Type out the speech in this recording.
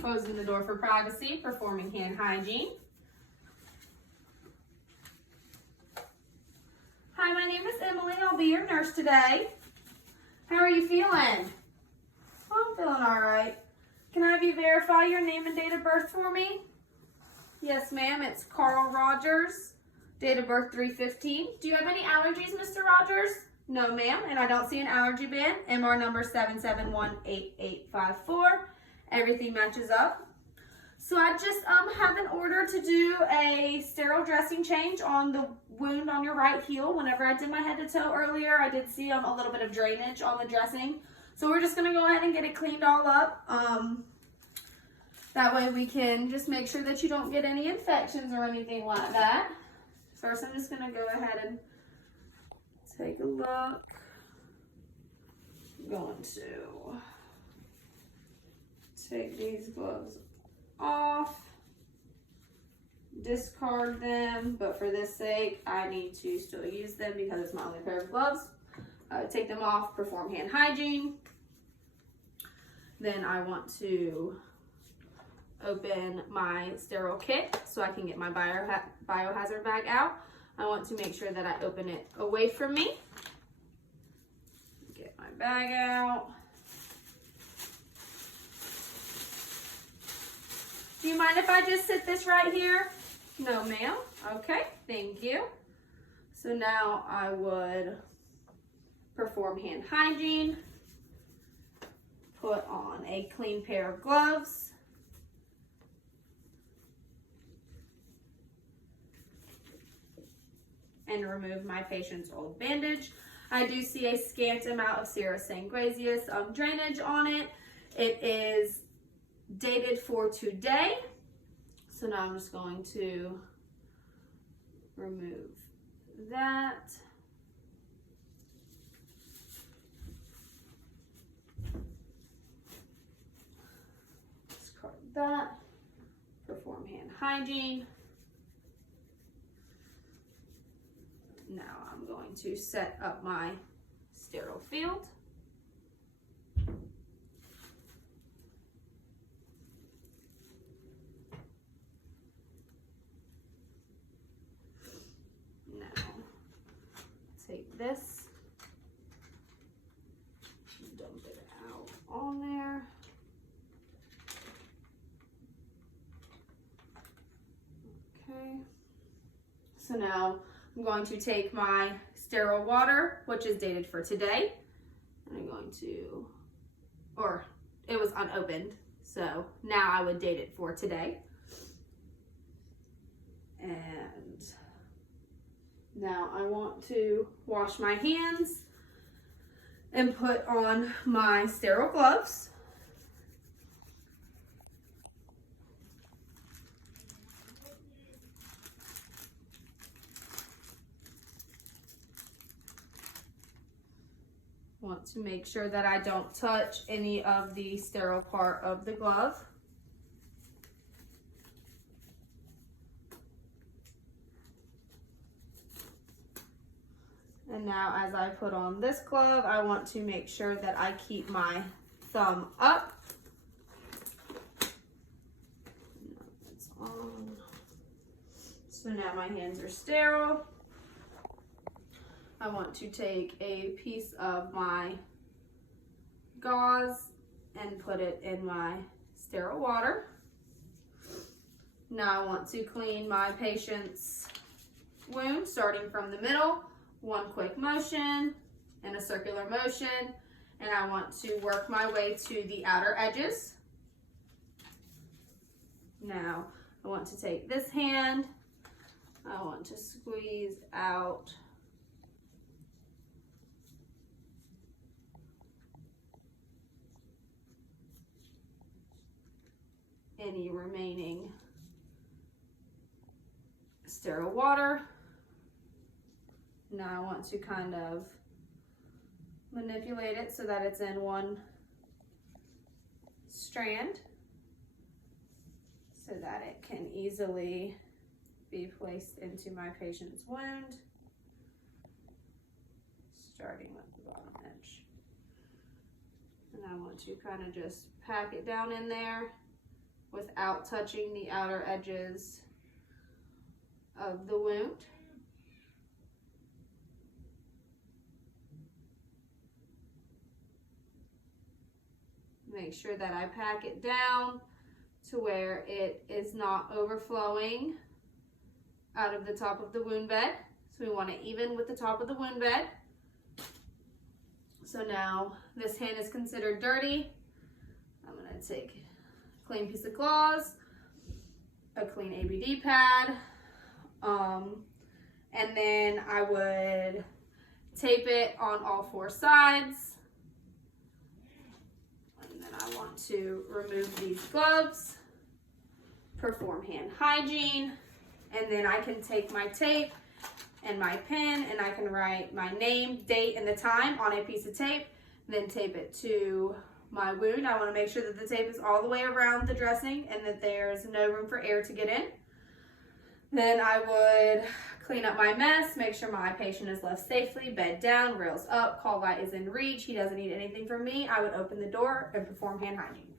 Closing the door for privacy, performing hand hygiene. Hi, my name is Emily. I'll be your nurse today. How are you feeling? I'm feeling all right. Can I have you verify your name and date of birth for me? Yes, ma'am. It's Carl Rogers. Date of birth 3/15. Do you have any allergies, Mr. Rogers? No, ma'am. And I don't see an allergy band. MR number 7718854. Everything matches up. So I just have an order to do a sterile dressing change on the wound on your right heel. Whenever I did my head to toe earlier, I did see a little bit of drainage on the dressing. So we're just gonna go ahead and get it cleaned all up. That way we can just make sure that you don't get any infections or anything like that. First, I'm just gonna go ahead and take a look. I'm going to take these gloves off, discard them, but for this sake, I need to still use them because it's my only pair of gloves. Take them off, perform hand hygiene. Then I want to open my sterile kit so I can get my biohazard bag out. I want to make sure that I open it away from me. Get my bag out. Do you mind if I just sit this right here? No, ma'am. Okay, thank you. So now I would perform hand hygiene, put on a clean pair of gloves, and remove my patient's old bandage. I do see a scant amount of serous sanguineous drainage on it. It is dated for today. So now I'm just going to remove that. Discard that. Perform hand hygiene. Now I'm going to set up my sterile field. Now take this, dump it out on there. Okay. So now I'm going to take my sterile water, which is dated for today, and I'm going to, or it was unopened, so now I would date it for today. And now I want to wash my hands and put on my sterile gloves. Want to make sure that I don't touch any of the sterile part of the glove. And now as I put on this glove, I want to make sure that I keep my thumb up. It's on. So now my hands are sterile. I want to take a piece of my gauze and put it in my sterile water. Now I want to clean my patient's wound, starting from the middle, one quick motion and a circular motion, and I want to work my way to the outer edges. Now I want to take this hand, I want to squeeze out any remaining sterile water. Now I want to kind of manipulate it so that it's in one strand so that it can easily be placed into my patient's wound, starting with the bottom edge. And I want to kind of just pack it down in there without touching the outer edges of the wound. Make sure that I pack it down to where it is not overflowing out of the top of the wound bed. So we want it even with the top of the wound bed. So now this hand is considered dirty. I'm gonna take a clean piece of gauze, a clean ABD pad, and then I would tape it on all 4 sides. And then I want to remove these gloves, perform hand hygiene, and then I can take my tape and my pen and I can write my name, date, and the time on a piece of tape, then tape it to my wound. I want to make sure that the tape is all the way around the dressing and that there's no room for air to get in. Then I would clean up my mess, make sure my patient is left safely, bed down, rails up, call light is in reach, he doesn't need anything from me. I would open the door and perform hand hygiene.